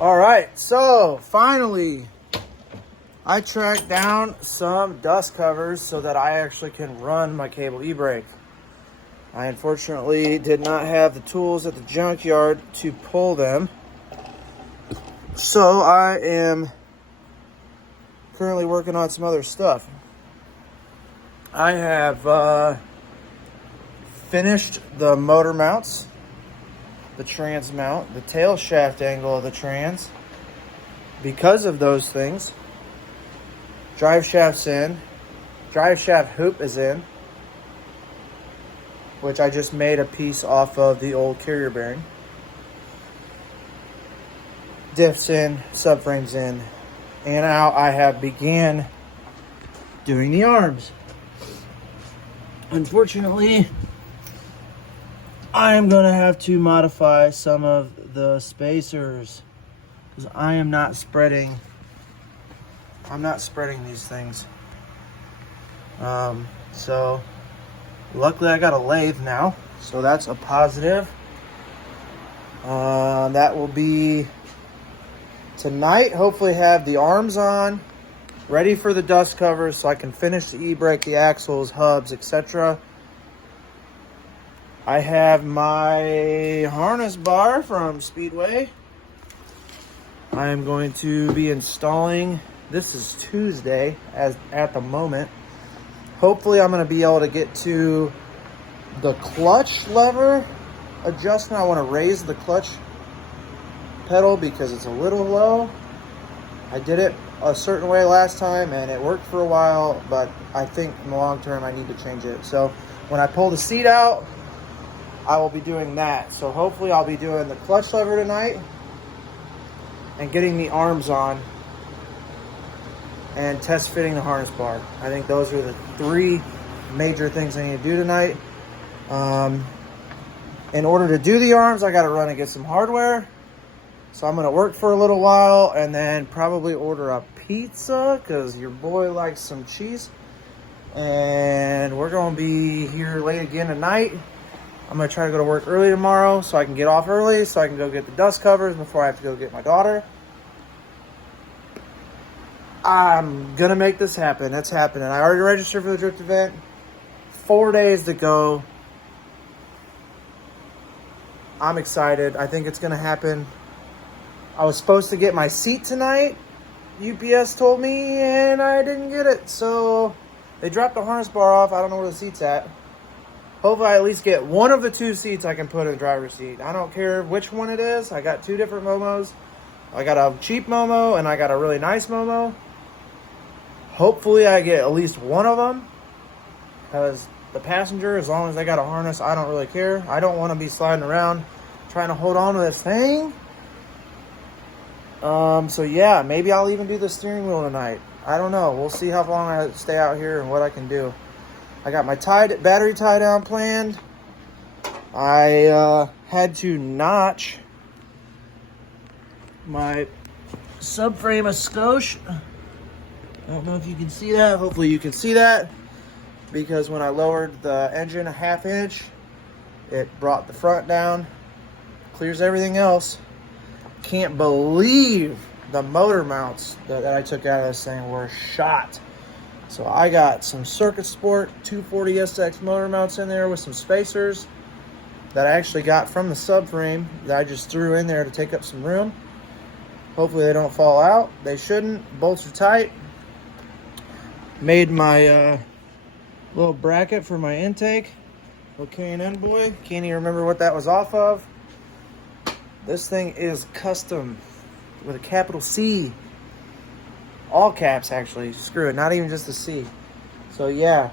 All right, so finally I tracked down some dust covers so that I actually can run my cable e-brake. I unfortunately did not have the tools at the junkyard to pull them, so I am currently working on some other stuff. I have finished the motor mounts, the trans mount, the tail shaft angle of the trans. Because of those things, drive shaft's in, drive shaft hoop is in, which I just made a piece off of the old carrier bearing. Diff's in, subframe's in, and now I have began doing the arms. Unfortunately, I am going to have to modify some of the spacers because I'm not spreading these things. So luckily I got a lathe now, so that's a positive. That will be tonight. Hopefully have the arms on, ready for the dust covers so I can finish the e-brake, the axles, hubs, etc. I have my harness bar from Speedway. I am going to be installing, this is Tuesday at the moment. Hopefully I'm going to be able to get to the clutch lever adjustment. I want to raise the clutch pedal because it's a little low. I did it a certain way last time and it worked for a while, but I think in the long term I need to change it. So when I pull the seat out, I will be doing that. So hopefully I'll be doing the clutch lever tonight and getting the arms on and test fitting the harness bar. I think those are the three major things I need to do tonight. In order to do the arms, I got to run and get some hardware. So I'm going to work for a little while and then probably order a pizza because your boy likes some cheese. And we're going to be here late again tonight. I'm going to try to go to work early tomorrow so I can get off early so I can go get the dust covers before I have to go get my daughter. I'm going to make this happen. It's happening. I already registered for the drift event. 4 days to go. I'm excited. I think it's going to happen. I was supposed to get my seat tonight, UPS told me, and I didn't get it. So they dropped the harness bar off. I don't know where the seat's at. Hopefully I at least get one of the two seats I can put in the driver's seat. I don't care which one it is. I got two different Momos. I got a cheap Momo and I got a really nice Momo. Hopefully I get at least one of them. Because the passenger, as long as they got a harness, I don't really care. I don't want to be sliding around trying to hold on to this thing. So yeah, maybe I'll even do the steering wheel tonight. I don't know. We'll see how long I stay out here and what I can do. I got my battery tie down planned. I had to notch my subframe a skosh. I don't know if you can see that. Hopefully you can see that. Because when I lowered the engine a ½ inch, it brought the front down. Clears everything else. Can't believe the motor mounts that I took out of this thing were shot. So I got some Circuit Sport 240SX motor mounts in there with some spacers that I actually got from the subframe that I just threw in there to take up some room. Hopefully they don't fall out. They shouldn't. Bolts are tight. Made my little bracket for my intake. Little K&N boy. Can't even remember what that was off of. This thing is custom with a capital C. All caps, actually. Screw it. Not even just the C. So, yeah.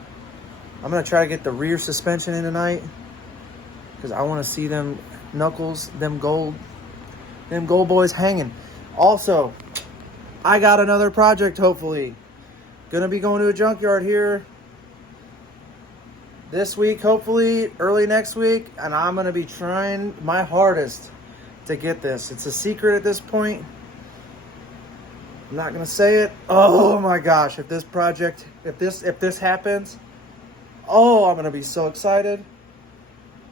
I'm going to try to get the rear suspension in tonight. Because I want to see them knuckles, them gold boys hanging. Also, I got another project, hopefully. Going to be going to a junkyard here this week, hopefully. Early next week. And I'm going to be trying my hardest to get this. It's a secret at this point. I'm not gonna say it. Oh my gosh, if this happens, oh, I'm gonna be so excited.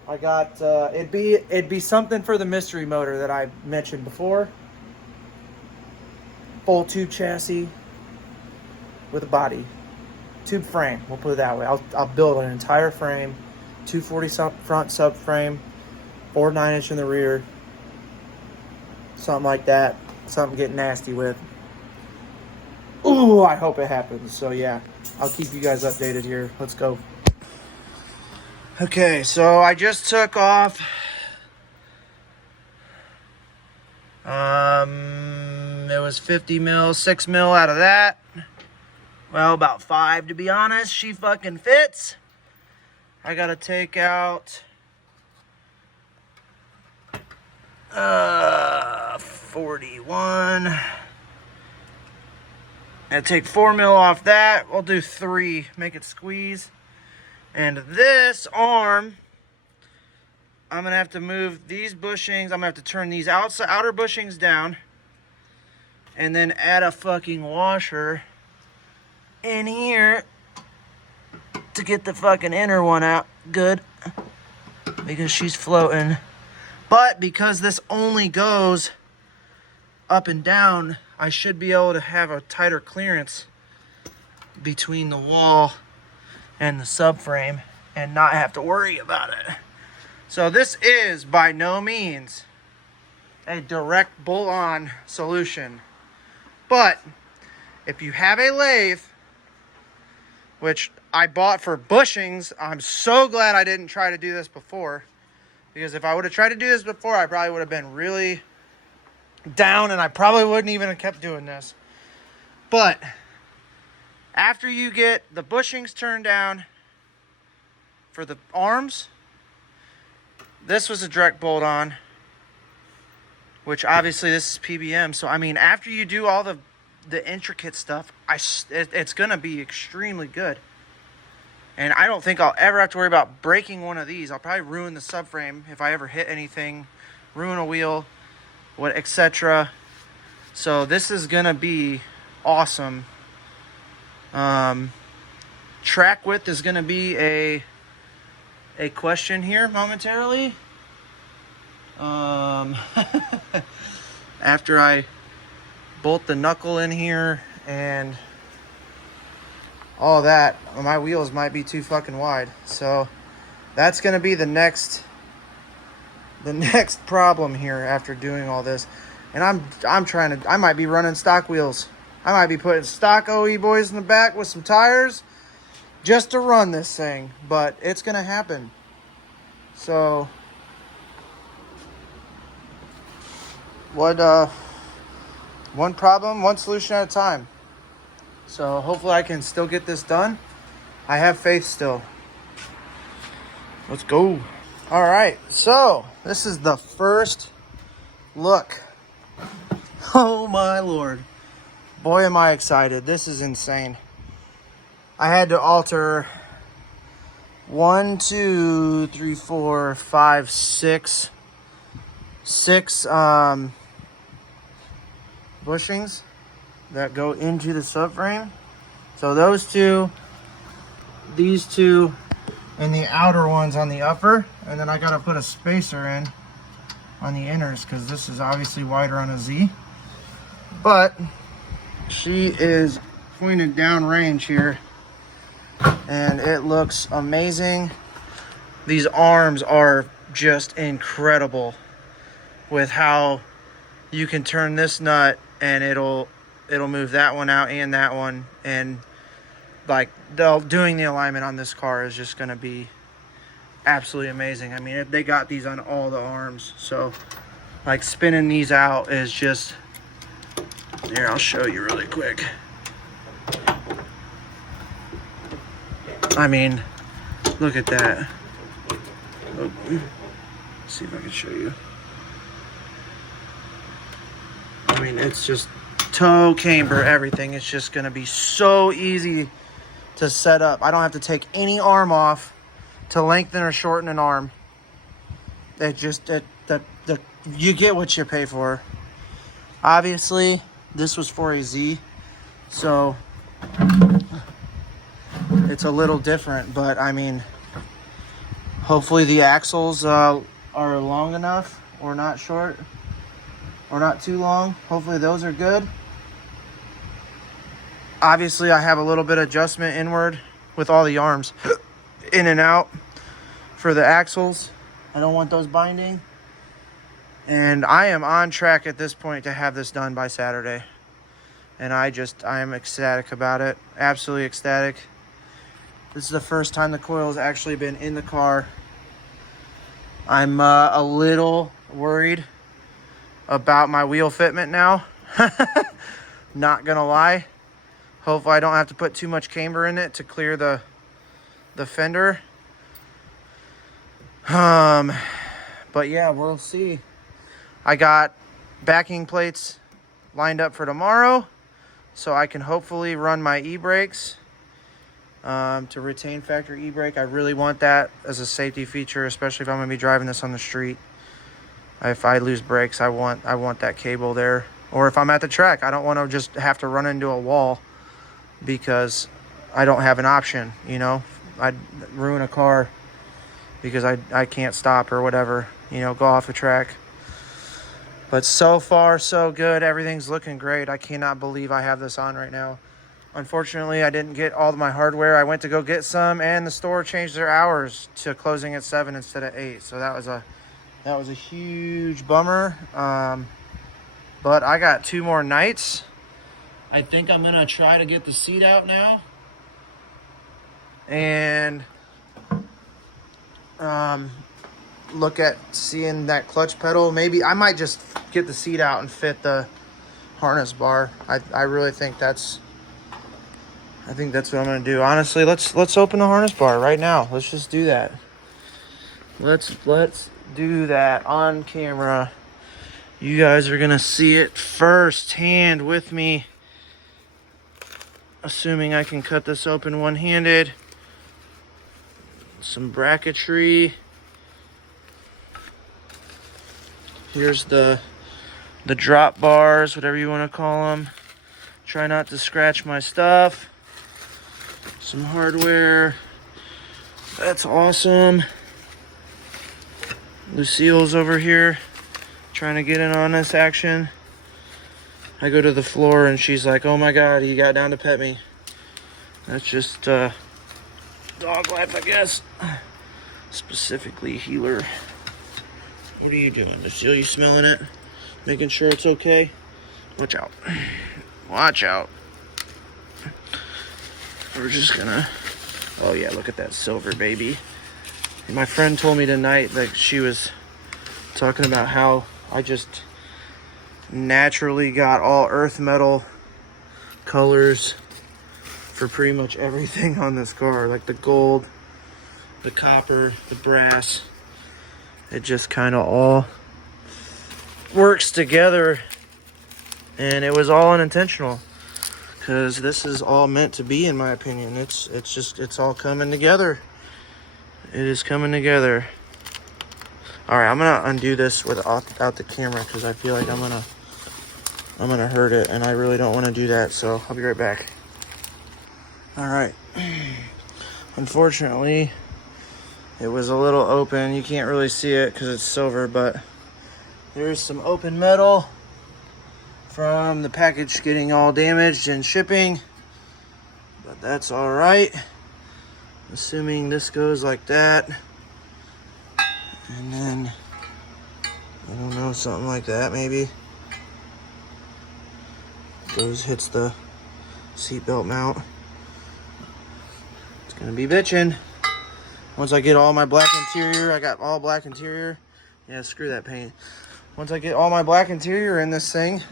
I got it'd be something for the mystery motor that I mentioned before. full tube chassis with a body. Tube frame, we'll put it that way. I'll build an entire frame, 240 front subframe, 4 9-inch in the rear, something like that. Something getting nasty with. Ooh, I hope it happens. So yeah, I'll keep you guys updated here. Let's go. Okay, so I just took off. It was 50 mil, 6 mil out of that. Well, about 5 to be honest. She fucking fits. I gotta take out 41. And take 4 mil off that. We'll do 3, make it squeeze. And this arm, I'm gonna have to move these bushings. I'm gonna have to turn these outer bushings down, and then add a fucking washer in here to get the fucking inner one out good, because she's floating. But because this only goes up and down, I should be able to have a tighter clearance between the wall and the subframe and not have to worry about it. So this is by no means a direct bolt-on solution. But if you have a lathe, which I bought for bushings, I'm so glad I didn't try to do this before. Because if I would have tried to do this before, I probably would have been really down, and I probably wouldn't even have kept doing this. But after you get the bushings turned down for the arms, this was a direct bolt on, which obviously this is PBM. So I mean, after you do all the intricate stuff, it's gonna be extremely good. And I don't think I'll ever have to worry about breaking one of these. I'll probably ruin the subframe if I ever hit anything, ruin a wheel, etc. So this is gonna be awesome. Track width is gonna be a question here momentarily. After I bolt the knuckle in here and all that, my wheels might be too fucking wide. So that's gonna be the next problem here after doing all this. And I might be running stock wheels. I might be putting stock OE boys in the back with some tires just to run this thing, but it's gonna happen. So one problem, one solution at a time. So hopefully I can still get this done. I have faith still. Let's go. All right, so this is the first look. Oh my Lord. Boy, am I excited. This is insane. I had to alter 1, 2, 3, 4, 5, 6 bushings that go into the subframe. So those two, these two, and the outer ones on the upper. And then I gotta put a spacer in on the inners because this is obviously wider on a Z. But she is pointed down range here and it looks amazing. These arms are just incredible with how you can turn this nut and it'll move that one out and that one. And like doing the alignment on this car is just gonna be absolutely amazing. I mean, they got these on all the arms, so like spinning these out is just, here, I'll show you really quick. I mean, look at that. Oh, let's see if I can show you. I mean, it's just toe camber, everything. It's just gonna be so easy to set up. I don't have to take any arm off to lengthen or shorten an arm. It just, you get what you pay for. Obviously, this was for a Z, so it's a little different, but I mean, hopefully the axles are long enough or not short or not too long. Hopefully those are good. Obviously, I have a little bit of adjustment inward with all the arms in and out for the axles. I don't want those binding. And I am on track at this point to have this done by Saturday. And I am ecstatic about it. Absolutely ecstatic. This is the first time the coil has actually been in the car. I'm a little worried about my wheel fitment now. Not gonna lie. Hopefully I don't have to put too much camber in it to clear the fender. But yeah, we'll see. I got backing plates lined up for tomorrow, so I can hopefully run my e-brakes to retain factory e-brake. I really want that as a safety feature, especially if I'm gonna be driving this on the street. If I lose brakes, I want that cable there. Or if I'm at the track, I don't want to just have to run into a wall because I don't have an option, you know. I'd ruin a car because I can't stop or whatever, you know, go off the track. But so far, so good. Everything's looking great. I cannot believe I have this on right now. Unfortunately, I didn't get all of my hardware. I went to go get some, and the store changed their hours to closing at 7 instead of 8. So that was a huge bummer. But I got 2 more nights. I think I'm gonna try to get the seat out now. And look at seeing that clutch pedal. Maybe I might just get the seat out and fit the harness bar. I really think that's what I'm gonna do. Honestly, let's open the harness bar right now. Let's just do that. Let's do that on camera. You guys are gonna see it firsthand with me. Assuming I can cut this open one-handed. Some bracketry. Here's the drop bars, whatever you want to call them. Try not to scratch my stuff. Some hardware. That's awesome. Lucille's over here trying to get in on this action. I go to the floor and she's like, oh my God, he got down to pet me. That's just dog life, I guess. Specifically healer. What are you doing, Lucille? You smelling it? Making sure it's okay? Watch out. Watch out. We're just gonna... Oh yeah, look at that silver baby. And my friend told me tonight that she was talking about how I just naturally got all earth metal colors for pretty much everything on this car. Like the gold, the copper, the brass. It just kind of all works together. And it was all unintentional. Because this is all meant to be, in my opinion. It's all coming together. It is coming together. Alright, I'm gonna undo this without the camera because I feel like I'm gonna hurt it, and I really don't want to do that, so I'll be right back. Alright. Unfortunately, it was a little open. You can't really see it because it's silver, but there's some open metal from the package getting all damaged and shipping. But that's alright. Assuming this goes like that. And then, I don't know, something like that maybe. Hits the seatbelt mount. It's gonna be bitchin'. Once I get all my black interior, I got all black interior. Yeah, screw that paint. Once I get all my black interior in this thing,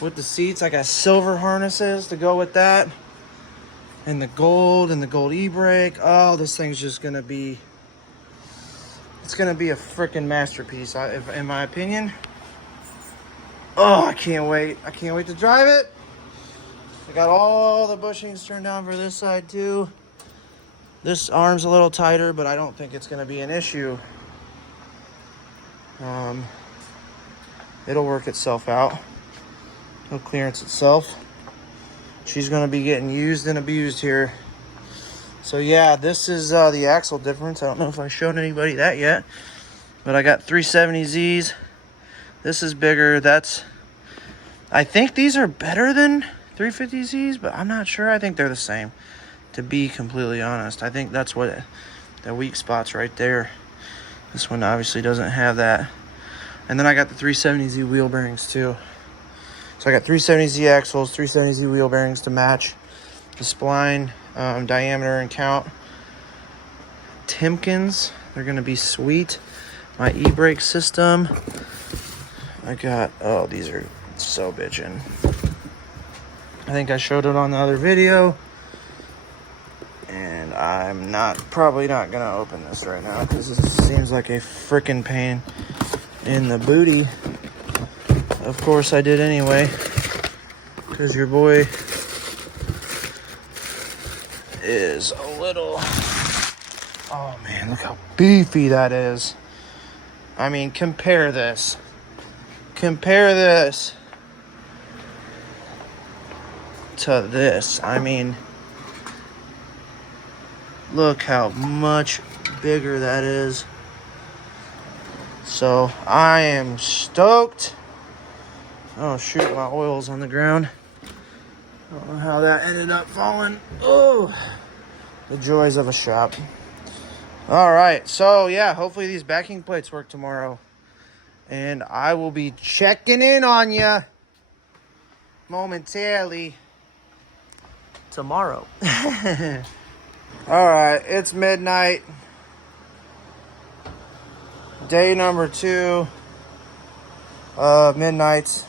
with the seats, I got silver harnesses to go with that. And the gold e-brake. Oh, this thing's just gonna be... It's gonna be a freaking masterpiece, in my opinion. Oh, I can't wait. I can't wait to drive it. I got all the bushings turned down for this side too. This arm's a little tighter, but I don't think it's gonna be an issue. It'll work itself out. It'll clearance itself. She's gonna be getting used and abused here. So yeah, this is the axle difference. I don't know if I showed anybody that yet, but I got 370Zs. This is bigger. I think these are better than 350Zs, but I'm not sure. I think they're the same, to be completely honest. I think that's what the weak spot's right there. This one obviously doesn't have that. And then I got the 370Z wheel bearings too. So I got 370Z axles, 370Z wheel bearings to match the spline diameter and count. Timkins, they're gonna be sweet. My e-brake system. I got, oh, these are so bitchin'. I think I showed it on the other video. And I'm probably not gonna open this right now because this seems like a freaking pain in the booty. Of course I did anyway, because your boy is a little, oh man, look how beefy that is. I mean, compare this to this. I mean, look how much bigger that is. So I am stoked. Oh shoot, my oil's on the ground. I don't know how that ended up falling. Oh, the joys of a shop. All right, so yeah, hopefully these backing plates work tomorrow. And I will be checking in on you momentarily tomorrow. All right, it's midnight. Day number 2 of midnights.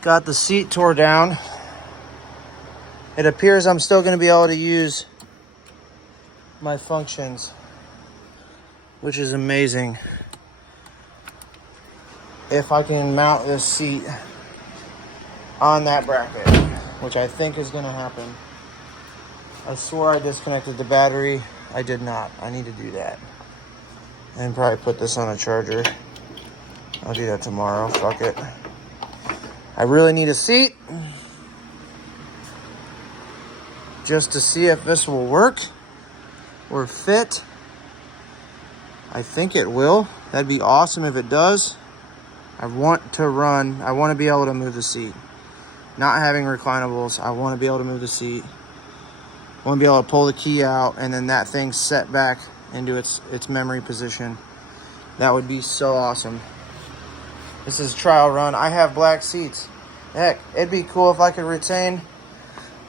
Got the seat tore down. It appears I'm still going to be able to use my functions, which is amazing. If I can mount this seat on that bracket, which I think is going to happen. I swore I disconnected the battery. I did not. I need to do that. And probably put this on a charger. I'll do that tomorrow. Fuck it. I really need a seat just to see if this will work or fit. I think it will. That'd be awesome if it does. I want to be able to move the seat. Not having reclinables, I want to be able to move the seat. I want to be able to pull the key out and then that thing set back into its memory position. That would be so awesome. This is a trial run. I have black seats. Heck, it'd be cool if I could retain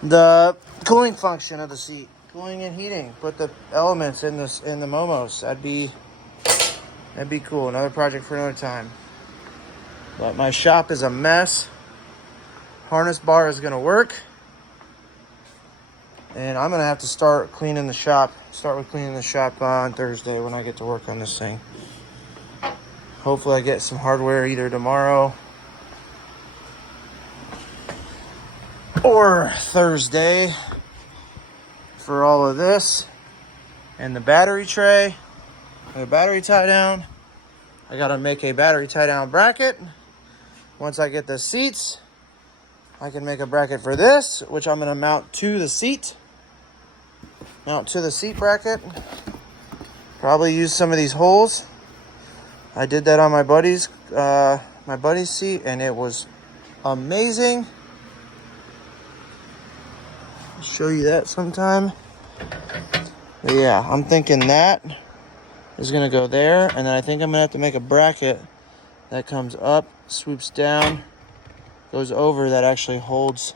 the cooling function of the seat. Cooling and heating. Put the elements in the Momos. That'd be cool. Another project for another time. But my shop is a mess. Harness bar is gonna work. And I'm gonna have to start cleaning the shop. Start with cleaning the shop on Thursday when I get to work on this thing. Hopefully I get some hardware either tomorrow or Thursday for all of this. And the battery tray, the battery tie down. I gotta make a battery tie down bracket. Once I get the seats, I can make a bracket for this, which I'm gonna mount to the seat. Mount to the seat bracket. Probably use some of these holes. I did that on my buddy's seat, and it was amazing. I'll show you that sometime. But yeah, I'm thinking that is gonna go there, and then I think I'm gonna have to make a bracket that comes up, swoops down, goes over, that actually holds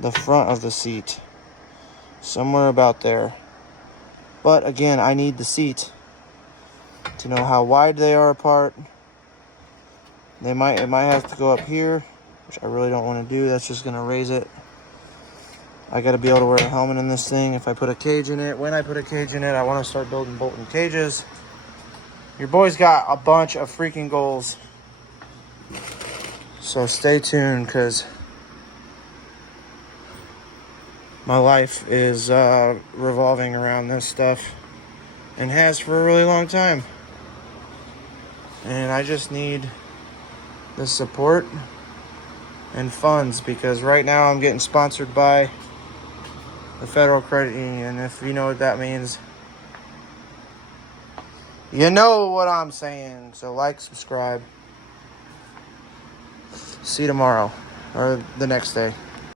the front of the seat. Somewhere about there. But again, I need the seat to know how wide they are apart. It might have to go up here, which I really don't want to do. That's just gonna raise it. I gotta be able to wear a helmet in this thing if I put a cage in it. When I put a cage in it, I want to start building Bolton cages. Your boy's got a bunch of freaking goals. So stay tuned, because my life is revolving around this stuff and has for a really long time. And I just need the support and funds, because right now I'm getting sponsored by the Federal Credit Union. If you know what that means, you know what I'm saying. So like, subscribe. See you tomorrow. or the next day.